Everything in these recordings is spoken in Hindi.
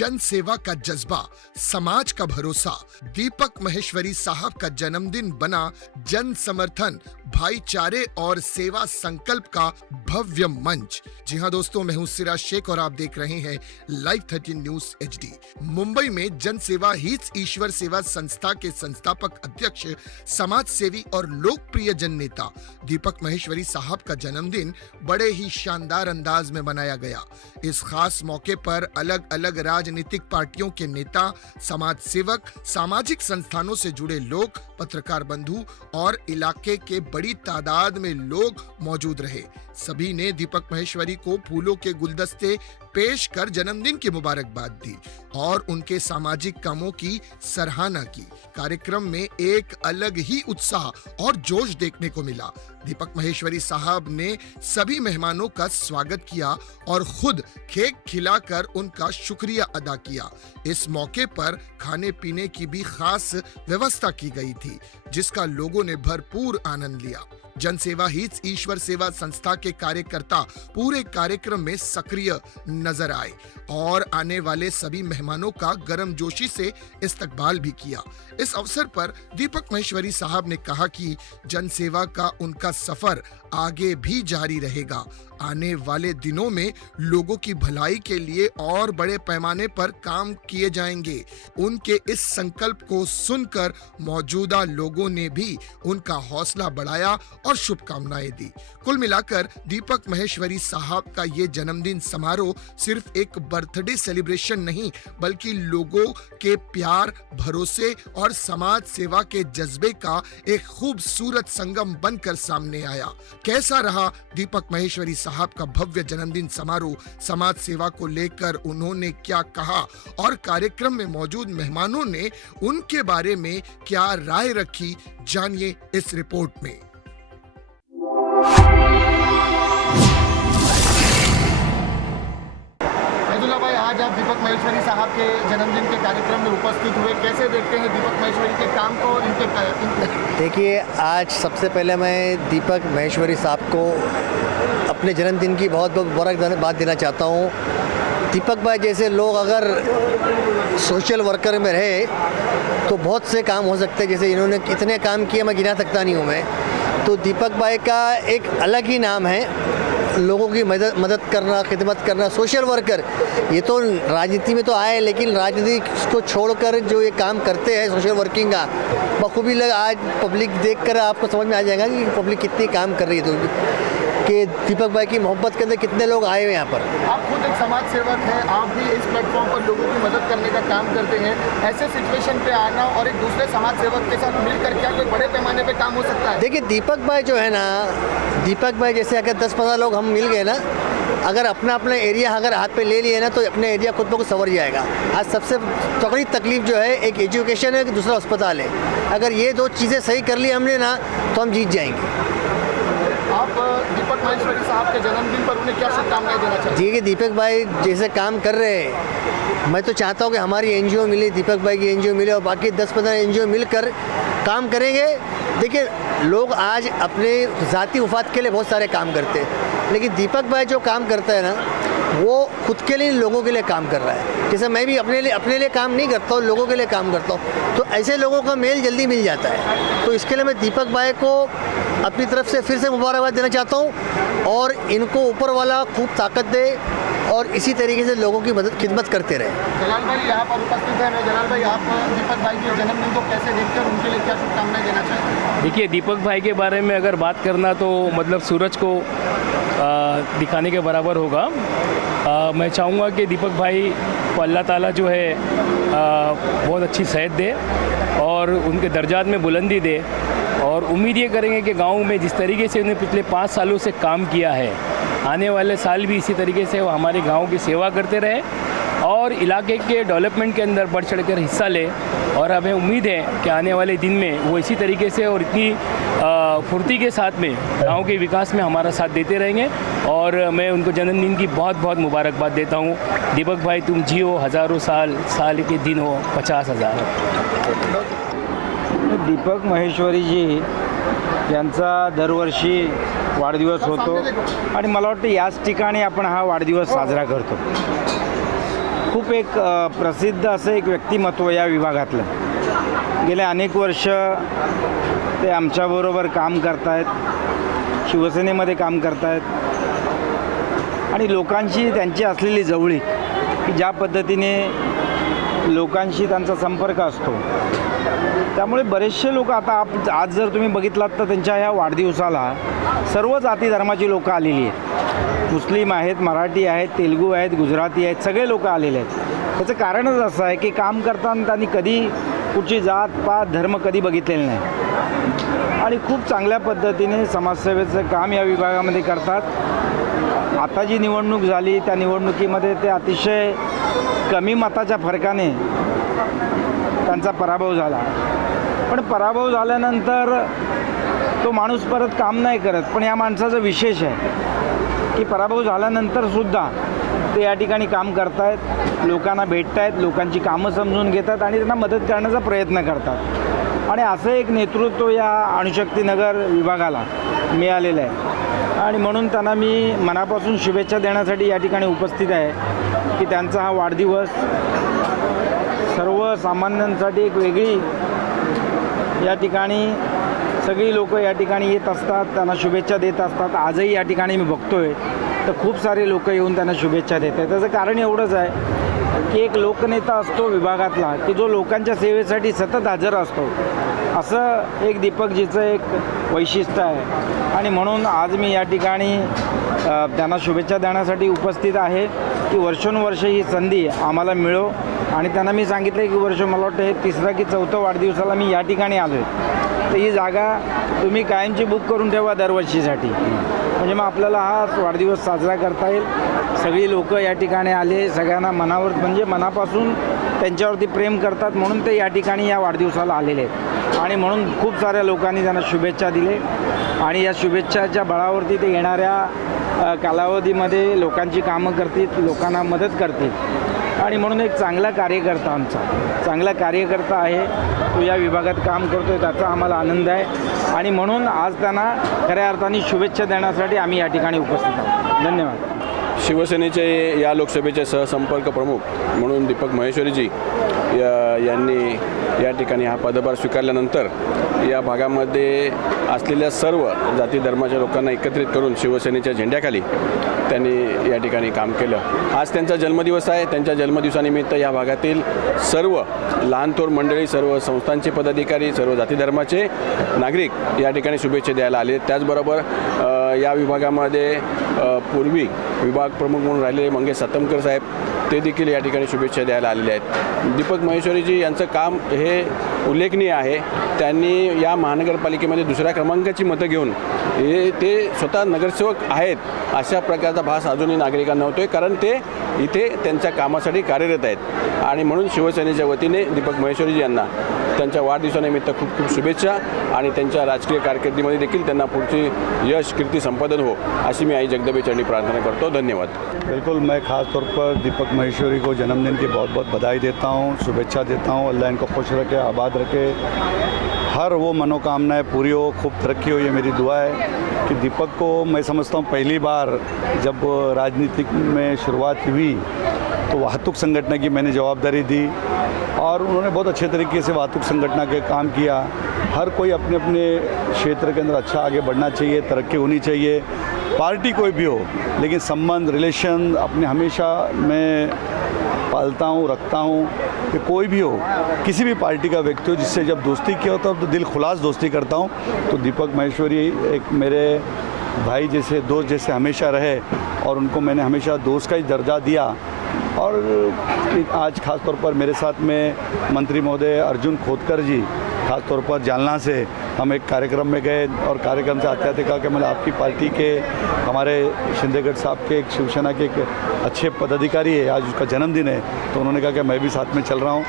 जन सेवा का जज्बा, समाज का भरोसा। दीपक महेश्वरी साहब का जन्मदिन बना जन समर्थन, भाईचारे और सेवा संकल्प का भव्य मंच। जी हां दोस्तों, मैं हूं सिराज शेख और आप देख रहे हैं लाइव 13 न्यूज HD। मुंबई में जन सेवा हीच ईश्वर सेवा संस्था के संस्थापक अध्यक्ष, समाज सेवी और लोकप्रिय जन नेता दीपक महेश्वरी साहब का जन्मदिन बड़े ही शानदार अंदाज में मनाया गया। इस खास मौके पर अलग अलग राजनीतिक पार्टियों के नेता, समाज सेवक, सामाजिक संस्थानों से जुड़े लोग, पत्रकार बंधु और इलाके के बड़ी तादाद में लोग मौजूद रहे। सभी ने दीपक महेश्वरी को फूलों के गुलदस्ते पेश कर जन्मदिन की मुबारकबाद दी और उनके सामाजिक कामों की सराहना की। कार्यक्रम में एक अलग ही उत्साह और जोश देखने को मिला। दीपक महेश्वरी साहब ने सभी मेहमानों का स्वागत किया और खुद केक खिलाकर उनका शुक्रिया अदा किया। इस मौके पर खाने पीने की भी खास व्यवस्था की गई थी, जिसका लोगों ने भरपूर आनंद लिया। जन सेवा हीच ईश्वर सेवा संस्था के कार्यकर्ता पूरे कार्यक्रम में सक्रिय नजर आए और आने वाले सभी मेहमानों का गर्मजोशी से इस्तकबाल भी किया। इस अवसर पर दीपक महेश्वरी साहब ने कहा कि जन सेवा का उनका सफर आगे भी जारी रहेगा। आने वाले दिनों में लोगों की भलाई के लिए और बड़े पैमाने पर काम किए जाएंगे। उनके इस संकल्प को सुनकर मौजूदा लोगों ने भी उनका हौसला बढ़ाया और शुभकामनाएं दी। कुल मिलाकर दीपक महेश्वरी साहब का ये जन्मदिन समारोह सिर्फ एक बर्थडे सेलिब्रेशन नहीं, बल्कि लोगों के प्यार, भरोसे और समाज सेवा के जज्बे का एक खूबसूरत संगम बनकर सामने आया। कैसा रहा दीपक महेश्वरी साहब का भव्य जन्मदिन समारोह? समाज सेवा को लेकर उन्होंने क्या कहा और कार्यक्रम में मौजूद मेहमानों ने उनके बारे में क्या राय रखी? जानिए इस रिपोर्ट में। भाई, आज आप दीपक महेश्वरी साहब के जन्मदिन के कार्यक्रम में उपस्थित हुए, कैसे देखते हैं दीपक महेश्वरी के काम को और इनके देखिए, आज सबसे पहले मैं दीपक महेश्वरी साहब को अपने जन्मदिन की बहुत बहुत मुबारकबाद देना चाहता हूँ। दीपक भाई जैसे लोग अगर सोशल वर्कर में रहे तो बहुत से काम हो सकते हैं। जैसे इन्होंने इतने काम किए, मैं गिना सकता नहीं हूँ मैं। तो दीपक भाई का एक अलग ही नाम है, लोगों की मदद करना, खिदमत करना, सोशल वर्कर। ये तो राजनीति में तो आए, लेकिन राजनीति को छोड़कर जो ये काम करते हैं सोशल वर्किंग का, बखूबी लग आज पब्लिक देखकर आपको समझ में आ जाएगा कि पब्लिक कितनी काम कर रही है। तो कि दीपक भाई की मोहब्बत के अंदर कितने लोग आए हुए यहाँ पर। आप खुद एक समाज सेवक हैं, आप भी इस प्लेटफॉर्म पर लोगों की मदद करने का काम करते हैं। ऐसे सिचुएशन पे आना और एक दूसरे समाज सेवक के साथ मिलकर क्या कोई बड़े पैमाने पे काम हो सकता है? देखिए, दीपक भाई जो है ना, दीपक भाई जैसे अगर 10-15 लोग हम मिल गए ना, अगर अपना एरिया अगर हाथ पे ले लिए ना, तो अपने एरिया खुद ब खुद संवर जाएगा। आज सबसे बड़ी तकलीफ जो है, एक एजुकेशन है, दूसरा अस्पताल है। अगर ये दो चीज़ें सही कर ली हमने ना, तो हम जीत जाएंगे। आप दीपक महेश्वरी साहब के जन्मदिन पर उन्हें क्या शुभकामनाएं देना चाहते हैं? जी कि दीपक भाई जैसे काम कर रहे हैं, मैं तो चाहता हूँ कि हमारी NGO मिले, दीपक भाई की NGO मिले और बाकी 10-15 NGO मिलकर काम करेंगे। देखिए, लोग आज अपने ज़ाती मुफाद के लिए बहुत सारे काम करते हैं, लेकिन दीपक भाई जो काम करता है ना, वो खुद के लिए, लोगों के लिए काम कर रहा है। जैसे मैं भी अपने लिए काम नहीं करता हूँ, लोगों के लिए काम करता हूँ। तो ऐसे लोगों का मेल जल्दी मिल जाता है। तो इसके लिए मैं दीपक भाई को अपनी तरफ से फिर से मुबारकबाद देना चाहता हूँ और इनको ऊपर वाला खूब ताकत दे और इसी तरीके से लोगों की खिदमत करते रहे। जलाल भाई यहाँ पर उपस्थित है। जलाल भाई, आप दीपक भाई के जन्मदिन को कैसे देखकर उनके लिए क्या शुभकामनाएं देना चाहते हैं? देखिए, दीपक भाई के बारे में अगर बात करना तो मतलब सूरज को दिखाने के बराबर होगा। मैं चाहूँगा कि दीपक भाई को अल्लाह ताला जो है बहुत अच्छी सेहत दे और उनके दर्जात में बुलंदी दे, और उम्मीद ये करेंगे कि गांव में जिस तरीके से उन्हें पिछले 5 सालों से काम किया है, आने वाले साल भी इसी तरीके से वो हमारे गांव की सेवा करते रहे और इलाके के डेवलपमेंट के अंदर बढ़ चढ़ कर हिस्सा ले। और हमें उम्मीद है कि आने वाले दिन में वो इसी तरीके से और इतनी फुर्ती के साथ में गांव के विकास में हमारा साथ देते रहेंगे। और मैं उनको जन्मदिन की बहुत बहुत मुबारकबाद देता हूँ। दीपक भाई, तुम जियो हज़ारों साल, साल के दिन हो 50,000। दीपक महेश्वरीजी यांचा दरवर्षी वाढदिवस होतो आणि मला वाटतं याच ठिकाणी आपण हा वाढदिवस साजरा करतो। खूप एक प्रसिद्ध असं एक व्यक्तिमत्व या विभागातलं. गेले अनेक वर्ष ते आमच्याबरोबर काम करत आहेत, शिवसेनेमध्ये काम करत आहेत आणि लोकांशी त्यांची असलेली जवळीक की ज्या पद्धतीने लोकांशी त्यांचा संपर्क असतो, त्यामुळे बरेचसे लोक आता आज जर तुम्ही बघितलात तर त्यांच्या ह्या वाढदिवसाला सर्व जाती धर्माची लोकं आलेली आहेत. मुस्लिम आहेत, मराठी आहेत, तेलुगू आहेत, गुजराती आहेत, सगळे लोक आलेले आहेत. त्याचं कारणच असं आहे की काम करताना त्यांनी कधी कुठची जात पात धर्म कधी बघितलेलं नाही आणि खूप चांगल्या पद्धतीने समाजसेवेचं काम या विभागामध्ये करतात. आता जी निवडणूक झाली त्या निवडणुकीमध्ये ते अतिशय कमी मताच्या फरकाने त्यांचा पराभव झाला. पण पराभव झाल्यानंतर तो माणूस परत काम नाही करत. पण या माणसाचं विशेष आहे की पराभव झाल्यानंतरसुद्धा ते या ठिकाणी काम करत आहेत, लोकांना भेटत आहेत, लोकांची कामं समजून घेतात आणि त्यांना मदत करण्याचा प्रयत्न करतात. आणि असं एक नेतृत्व या अणुशक्तीनगर विभागाला मिळालेलं आहे आणि म्हणून त्यांना मी मनापासून शुभेच्छा देण्यासाठी या ठिकाणी उपस्थित आहे की त्यांचा हा वाढदिवस सर्वसामान्यांसाठी एक वेगळी या ठिकाणी सगळी लोक या ठिकाणी येत असतात, त्यांना शुभेच्छा देत असतात. आजही या ठिकाणी मी बघतोय तर खूप सारे लोक येऊन त्यांना शुभेच्छा देत आहेत. त्याचं कारण एवढंच आहे की एक लोकनेता असतो विभागातला की जो लोकांच्या सेवेसाठी सतत हजर असतो. असं एक दीपकजीचं एक वैशिष्ट्य आहे आणि म्हणून आज मी या ठिकाणी त्यांना शुभेच्छा देण्यासाठी उपस्थित आहे की वर्षोनवर्ष ही संधी आम्हाला मिळो. आणि त्यांना मी सांगितलं की वर्ष मला वाटतं हे 3रा की 4थं वाढदिवसाला मी या ठिकाणी आलो आहे, तर ही जागा तुम्ही कायमची बुक करून ठेवा दरवर्षीसाठी, म्हणजे मग आपल्याला हा वाढदिवस साजरा करता येईल. सगळी लोक या ठिकाणी आले, सगळ्यांना मनावर म्हणजे मनापासून त्यांच्यावरती प्रेम करतात म्हणून ते या ठिकाणी या वाढदिवसाला आलेले आहेत आणि म्हणून खूप साऱ्या लोकांनी त्यांना शुभेच्छा दिले आणि या शुभेच्छाच्या बळावरती ते येणाऱ्या कालावधीमध्ये लोकांची कामं करतील, लोकांना मदत करतील आणि म्हणून एक चांगला कार्यकर्ता चांगला कार्यकर्ता आहे, तो या विभागात काम करतो आहे, त्याचा आम्हाला आनंद आहे आणि म्हणून आज त्यांना खऱ्या अर्थाने शुभेच्छा देण्यासाठी आम्ही या ठिकाणी उपस्थित आहोत. धन्यवाद. शिवसेनेचे या लोकसभेचे सहसंपर्क प्रमुख म्हणून दीपक महेश्वरीजी यांनी या ठिकाणी हा पदभार स्वीकारल्यानंतर या भागामध्ये असलेल्या सर्व जाती धर्माच्या लोकांना एकत्रित करून शिवसेनेच्या झेंड्याखाली त्यांनी या ठिकाणी काम केलं. आज त्यांचा जन्मदिवस आहे. त्यांच्या जन्मदिवसानिमित्त या भागातील सर्व लहान थोर मंडळी, सर्व संस्थांचे पदाधिकारी, सर्व जाती धर्माचे नागरिक या ठिकाणी शुभेच्छा द्यायला आले. त्याचबरोबर या विभागामध्ये पूर्वी विभाग प्रमुख म्हणून राहिलेले मंगेश सातमकर साहेब ते देखील या ठिकाणी शुभेच्छा द्यायला आलेले आहेत. दीपक महेश्वरीजी यांचं काम हे उल्लेखनीय आहे. त्यांनी या महानगरपालिकेमध्ये 2ऱ्या क्रमांकाची मतं घेऊन ते स्वतः नगरसेवक आहेत अशा प्रकारचा भास अजूनही नागरिकांना होतोय, कारण ते इथे त्यांच्या कामासाठी कार्यरत आहेत आणि म्हणून शिवसेनेच्या वतीने दीपक महेश्वरीजी यांना त्यांच्या वाढदिवसानिमित्त खूप खूप शुभेच्छा आणि त्यांच्या राजकीय कारकिर्दीमध्ये देखील त्यांना पुढची यश कीर्ती संपादन हो अशी मी आई जगदंबे चरणी प्रार्थना करतो. धन्यवाद. बिल्कुल, मैं ख़ास तौर पर दीपक महेश्वरी को जन्मदिन की बहुत बहुत बधाई देता हूँ, शुभेच्छा देता हूँ. अल्लाह इनको खुश रखे, आबाद रखे, हर वो मनोकामनाएं पूरी हो, खूब तरक्की हो, ये मेरी दुआ है. कि दीपक को मैं समझता हूँ पहली बार जब राजनीतिक में शुरुआत हुई तो वाहतुक संगठन की मैंने जवाबदारी दी और उन्होंने बहुत अच्छे तरीके से वाहतुक संगठन के काम किया. हर कोई अपने अपने क्षेत्र के अंदर अच्छा आगे बढ़ना चाहिए, तरक्की होनी चाहिए, पार्टी कोई भी हो, लेकिन संबंध रिलेशन अपने हमेशा मैं पालता हूँ, रखता हूँ कि कोई भी हो, किसी भी पार्टी का व्यक्ति हो, जिससे जब दोस्ती किया होता है तो दिल खुलास दोस्ती करता हूँ. तो दीपक महेश्वरी एक मेरे भाई जैसे दोस्त जैसे हमेशा रहे और उनको मैंने हमेशा दोस्त का ही दर्जा दिया. और आज ख़ास तौर पर मेरे साथ में मंत्री महोदय अर्जुन खोतकर जी ख़ास तौर पर जालना से हम एक कार्यक्रम में गए और कार्यक्रम से आते आते कहा कि मतलब आपकी पार्टी के हमारे शिंदेगढ़ साहब के एक शिवसेना के एक अच्छे पदाधिकारी है, आज उसका जन्मदिन है. तो उन्होंने कहा कि मैं भी साथ में चल रहा हूँ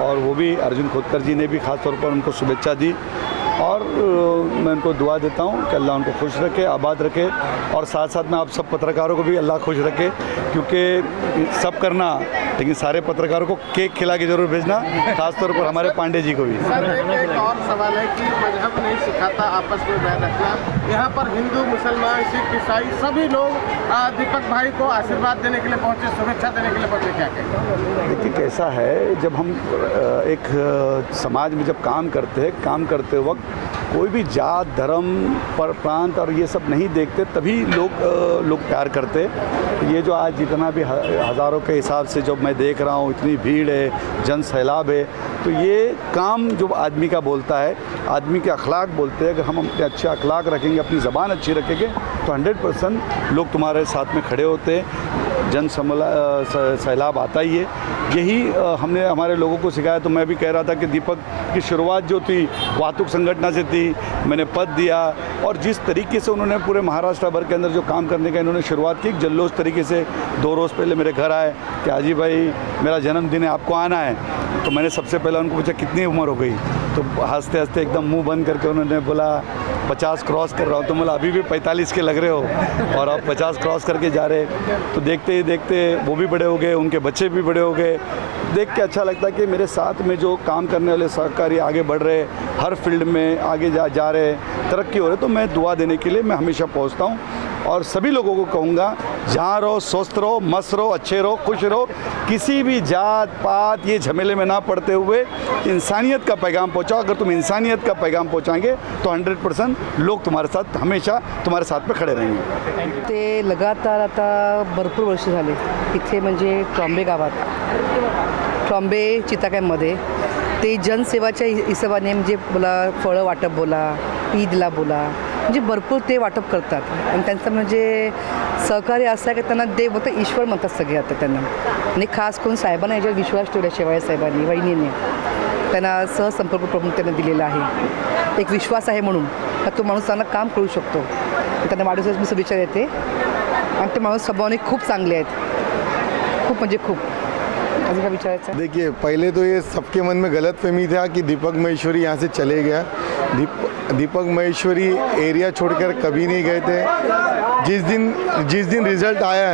और वो भी अर्जुन खोतकर जी ने भी ख़ास तौर पर उनको शुभेच्छा दी और मैं उनको दुआ देता हूँ कि अल्लाह उनको खुश रखे, आबाद रखे, और साथ साथ में आप सब पत्रकारों को भी अल्लाह खुश रखे, क्योंकि सब करना लेकिन सारे पत्रकारों को केक खिला के जरूर भेजना, खासतौर पर हमारे पांडे जी को भी। सर एक और सवाल है कि मजहब नहीं सिखाता आपस में बैर रखना, यहाँ पर हिंदू मुसलमान सिख ईसाई सभी लोग दीपक भाई को आशीर्वाद देने के लिए पहुँचे, शुभेच्छा देने के लिए पहुँचे, क्या कहें? देखिए कैसा है, जब हम एक समाज में जब काम करते हैं, काम करते वक्त कोई भी जात धर्म पर प्रांत और ये सब नहीं देखते, तभी लोग प्यार करते। ये जो आज जितना भी हज़ारों के हिसाब से जो मैं देख रहा हूँ, इतनी भीड़ है, जन सैलाब है, तो ये काम जो आदमी का बोलता है, आदमी के अखलाक बोलते हैं। अगर हम अपने अच्छे अखलाक रखेंगे, अपनी ज़बान अच्छी रखेंगे, तो 100% लोग तुम्हारे साथ में खड़े होते हैं, जन सैलाब आता ही है। यही हमने हमारे लोगों को सिखाया। तो मैं भी कह रहा था कि दीपक की शुरुआत जो थी वातुक संगठन से थी, मैंने पद दिया, और जिस तरीके से उन्होंने पूरे महाराष्ट्र भर के अंदर जो काम करने का इन्होंने शुरुआत की, जल्लोष तरीके से 2 रोज़ पहले मेरे घर आए कि हाजी भाई मेरा जन्मदिन है, आपको आना है। तो मैंने सबसे पहले उनको पूछा कितनी उम्र हो गई, तो हंसते हंसते एकदम मुंह बंद करके उन्होंने बोला 50 क्रॉस कर रहा हूँ। तो बोला अभी भी 45 के लग रहे हो और आप 50 क्रॉस करके जा रहे। तो देखते ही देखते वो भी बड़े हो गए, उनके बच्चे भी बड़े हो गए। देख के अच्छा लगता है कि मेरे साथ में जो काम करने वाले सहकारी आगे बढ़ रहे, हर फील्ड में आगे जा रहे, तरक्की हो रहे। तो मैं दुआ देने के लिए मैं हमेशा पहुँचता हूँ, और सभी लोगों को कहूँगा जहाँ रहो स्वस्थ रहो, मस्त रहो, अच्छे रहो, खुश रहो, किसी भी जात पात ये झमेले में ना पड़ते हुए इंसानियत का पैगाम पहुँचाओ। अगर तुम इंसानियत का पैगाम पहुँचाएंगे तो 100% लोग तुम्हारे साथ हमेशा तुम्हारे साथ में खड़े रहेंगे। ते लगातार आता भरपूर वर्ष झाले इथे, म्हणजे ट्रॉम्बे गावात, ट्रॉम्बे चिताकॅम्पमध्ये ते जनसेवाच्या हिशोबाने, म्हणजे बोला फळं वाटप बोला, ईदला बोला, म्हणजे भरपूर ते वाटप करतात. आणि त्यांचं म्हणजे सहकार्य असं आहे की त्यांना देव बोलतो, ईश्वर म्हणतात सगळे आता त्यांना. आणि खास करून साहेबांना याच्यावर विश्वास ठेवला, शेवाळे साहेबांनी, वहिनींनी त्यांना सहसंपर्क प्रमुख त्यांना दिलेला आहे. एक विश्वास आहे म्हणून तो माणूस त्यांना काम करू शकतो. त्यांना वाढदिवसाची मी शुभेच्छा देते. आणि ते माणूस स्वभावाने खूप चांगले आहेत, खूप म्हणजे खूप. अजून काय विचारायचं? देखिए पहले तो ये सबके मन में गलतफहमी था कि दीपक महेश्वरी यहाँ से चले गया। दीपक महेश्वरी एरिया छोड़कर कभी नहीं गए थे। जिस दिन रिज़ल्ट आया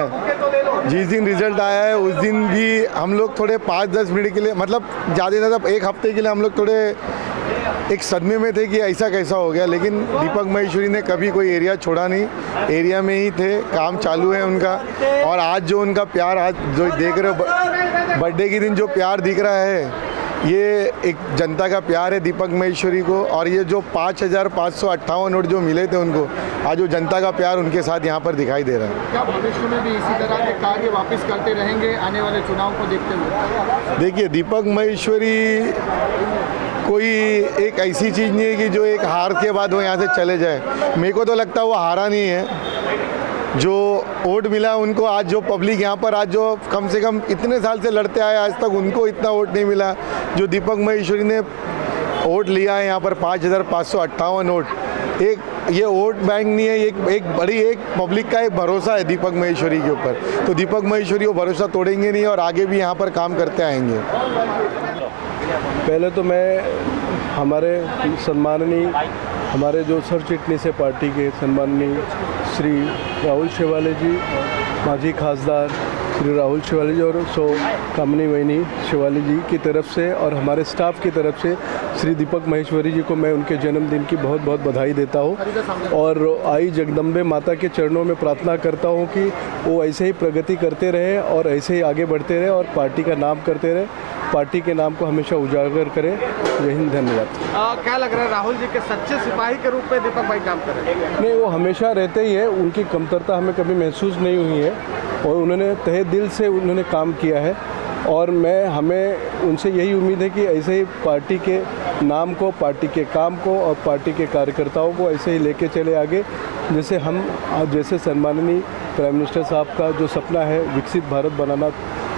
है उस दिन भी हम लोग थोड़े 5-10 मिनट के लिए, मतलब ज़्यादा से ज़्यादा 1 हफ्ते के लिए हम लोग थोड़े एक सदमे में थे कि ऐसा कैसा हो गया। लेकिन दीपक महेश्वरी ने कभी कोई एरिया छोड़ा नहीं, एरिया में ही थे, काम चालू है उनका। और आज जो उनका प्यार, आज जो देख रहे हो बर्थडे के दिन जो प्यार दिख रहा है, ये एक जनता का प्यार है दीपक महेश्वरी को। और ये जो 5,558 नोट जो मिले थे उनको, आज वो जनता का प्यार उनके साथ यहाँ पर दिखाई दे रहा है। क्या भविष्य में भी इसी तरह के कार्य वापस करते रहेंगे आने वाले चुनाव को देखते हुए? देखिए दीपक महेश्वरी कोई एक ऐसी चीज़ नहीं है कि जो एक हार के बाद वो यहाँ से चले जाए। मेरे को तो लगता है वो हारा नहीं है। जो वोट मिला उनको, आज जो पब्लिक यहाँ पर आज जो कम से कम इतने साल से लड़ते आए, आज तक उनको इतना वोट नहीं मिला जो दीपक महेश्वरी ने वोट लिया है यहाँ पर 5,558 वोट। एक ये वोट बैंक नहीं है, एक बड़ी एक पब्लिक का एक भरोसा है दीपक महेश्वरी के ऊपर। तो दीपक महेश्वरी वो भरोसा तोड़ेंगे नहीं और आगे भी यहाँ पर काम करते आएंगे। पहले तो मैं हमारे सम्माननीय, हमारे जो सरचिटणीस है पार्टी के सम्माननीय श्री राहुल शेवाले जी, माजी खासदार श्री राहुल शेवाले जी और कामनी वहिनी शेवाले जी की तरफ से और हमारे स्टाफ की तरफ से श्री दीपक महेश्वरी जी को मैं उनके जन्मदिन की बहुत बहुत बधाई देता हूँ। और आई जगदम्बे माता के चरणों में प्रार्थना करता हूँ कि वो ऐसे ही प्रगति करते रहे और ऐसे ही आगे बढ़ते रहे और पार्टी का नाम करते रहे, पार्टी के नाम को हमेशा उजागर करें। जय हिंद, धन्यवाद। क्या लग रहा है, राहुल जी के सच्चे सिपाही के रूप में दीपक भाई काम कर रहे हैं? नहीं, वो हमेशा रहते ही है, उनकी कमतरता हमें कभी महसूस नहीं हुई है और उन्होंने तहे दिल से उन्होंने काम किया है। और हमें उनसे यही उम्मीद है कि ऐसे ही पार्टी के नाम को, पार्टी के काम को और पार्टी के कार्यकर्ताओं को ऐसे ही लेके चले आगे। जैसे सम्माननीय प्राइम मिनिस्टर साहब का जो सपना है विकसित भारत बनाना,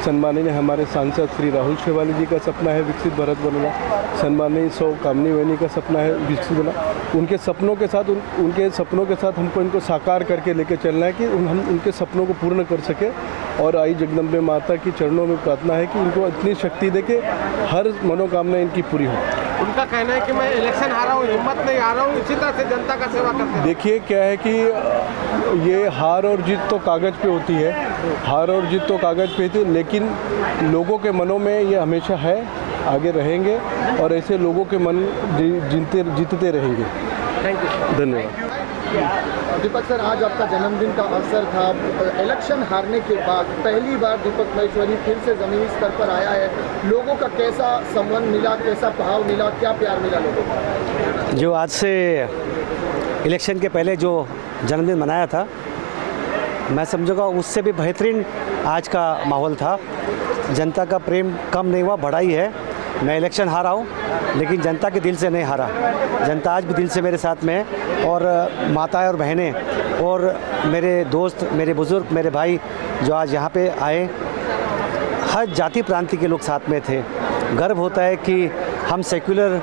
सम्माननीय हमारे सांसद श्री राहुल शेवाले जी का सपना है विकसित भारत बनाना, सम्माननीय कामनी वहिनी का सपना है विकसित बनाना। उनके सपनों के साथ हमको इनको साकार करके लेके चलना है कि हम उनके सपनों को पूर्ण कर सके और आई जगदम्बे माता की चरणों में प्रार्थना है कि इनको इतनी शक्ति दे के हर मनोकामना इनकी पूरी हो। उनका कहना है कि मैं इलेक्शन हारा हूँ, हिम्मत नहीं हारा हूँ, इसी तरह से जनता का सेवा करते हैं। देखिए क्या है कि ये हार और जीत तो कागज़ पे होती है, हार और जीत तो कागज़ पे होती है, लेकिन लोगों के मनों में ये हमेशा है, आगे रहेंगे और ऐसे लोगों के मन जीतते रहेंगे। थैंक यू, धन्यवाद। दीपक सर, आज आपका जन्मदिन का अवसर था। इलेक्शन हारने के बाद पहली बार दीपक महेश्वरी फिर से ज़मीनी स्तर पर आया है। लोगों का कैसा संबंध मिला, कैसा भाव मिला, क्या प्यार मिला लोगों को? जो आज से इलेक्शन के पहले जो जन्मदिन मनाया था, मैं समझूंगा उससे भी बेहतरीन आज का माहौल था। जनता का प्रेम कम नहीं हुआ, बढ़ा ही है। मैं इलेक्शन हारा हूँ, लेकिन जनता के दिल से नहीं हारा। जनता आज भी दिल से मेरे साथ में है, और माताएं और बहनें और मेरे दोस्त, मेरे बुज़ुर्ग, मेरे भाई जो आज यहाँ पे आए, हर जाति प्रांति के लोग साथ में थे। गर्व होता है कि हम सेक्युलर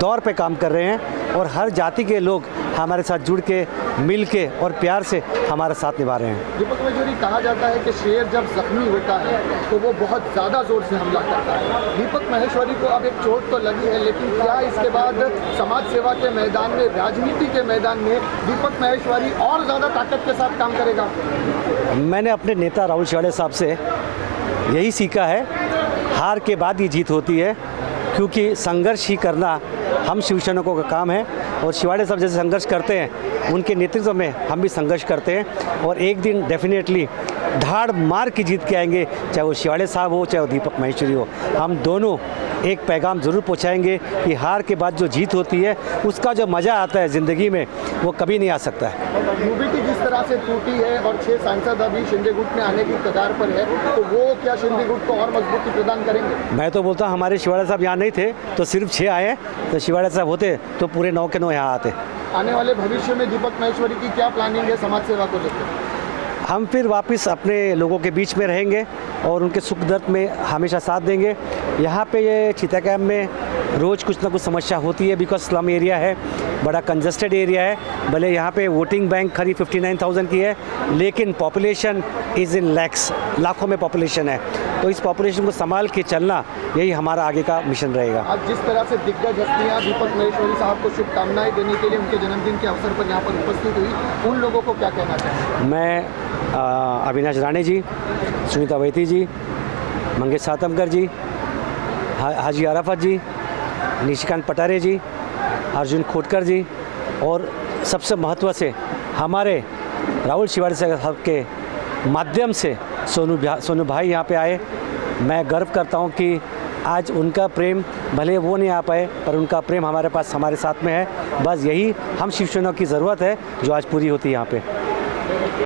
दौर पे काम कर रहे हैं और हर जाति के लोग हमारे साथ जुड़ के, मिल के और प्यार से हमारा साथ निभा रहे हैं। दीपक महेश्वरी, कहा जाता है कि शेर जब जख्मी होता है तो वो बहुत ज़्यादा जोर से हमला करता है। दीपक महेश्वरी को अब एक चोट तो लगी है, लेकिन क्या इसके बाद समाज सेवा के मैदान में, राजनीति के मैदान में दीपक महेश्वरी और ज़्यादा ताकत के साथ काम करेगा? मैंने अपने नेता राहुल शेवाड़े साहब से यही सीखा है, हार के बाद ही जीत होती है, क्योंकि संघर्ष ही करना हम शिवसैनिकों का काम है। और शेवाड़े साहब जैसे संघर्ष करते हैं, उनके नेतृत्व में हम भी संघर्ष करते हैं और एक दिन डेफिनेटली धाड़ मार के जीत के आएंगे, चाहे वो शेवाड़े साहब हो, चाहे वो दीपक महेश्वरी हो। हम दोनों एक पैगाम ज़रूर पहुंचाएंगे कि हार के बाद जो जीत होती है, उसका जो मज़ा आता है ज़िंदगी में, वो कभी नहीं आ सकता है। यूबीटी जिस तरह से टूटी है और 6 सांसद अभी शिंदे गुट में आने की कगार पर है, तो वो क्या शिंदे गुट को और मजबूती प्रदान करेंगे? मैं तो बोलता हूँ, हमारे शेवाड़े साहब यहाँ नहीं थे तो सिर्फ 6 आए, तो शेवाड़े साहब होते तो पूरे 9 के 9 यहाँ आते। आने वाले भविष्य में दीपक महेश्वरी की क्या प्लानिंग है समाज सेवा को लेकर? हम फिर वापस अपने लोगों के बीच में रहेंगे और उनके सुख दर्द में हमेशा साथ देंगे। यहाँ पे ये चिता कैंप में रोज़ कुछ ना कुछ समस्या होती है, बिकॉज स्लम एरिया है, बड़ा कंजस्टेड एरिया है। भले यहाँ पे वोटिंग बैंक खरीद 59,000 की है, लेकिन पॉपुलेशन इज़ इन लैक्स, लाखों में पॉपुलेशन है। तो इस पॉपुलेशन को संभाल के चलना, यही हमारा आगे का मिशन रहेगा। आज जिस तरह से दिग्गज हस्तियाँ दीपक महेश्वरी साहब को शुभकामनाएं देने के लिए उनके जन्मदिन के अवसर पर यहाँ पर उपस्थित हुई, उन लोगों को क्या कहना चाहिए? मैं अविनाश राणे जी, सुनीता वैती जी, मंगेश सातमकर जी, हाजी आराफत जी, निशिकांत पटारे जी, अर्जुन खोटकर जी, और सबसे महत्व से हमारे राहुल शेवाड़े साहब के माध्यम से सोनू भाई यहाँ पे आए। मैं गर्व करता हूँ कि आज उनका प्रेम, भले वो नहीं आ पाए, पर उनका प्रेम हमारे पास, हमारे साथ में है। बस यही हम शिवसैनिकों की ज़रूरत है, जो आज पूरी होती है यहाँ पे।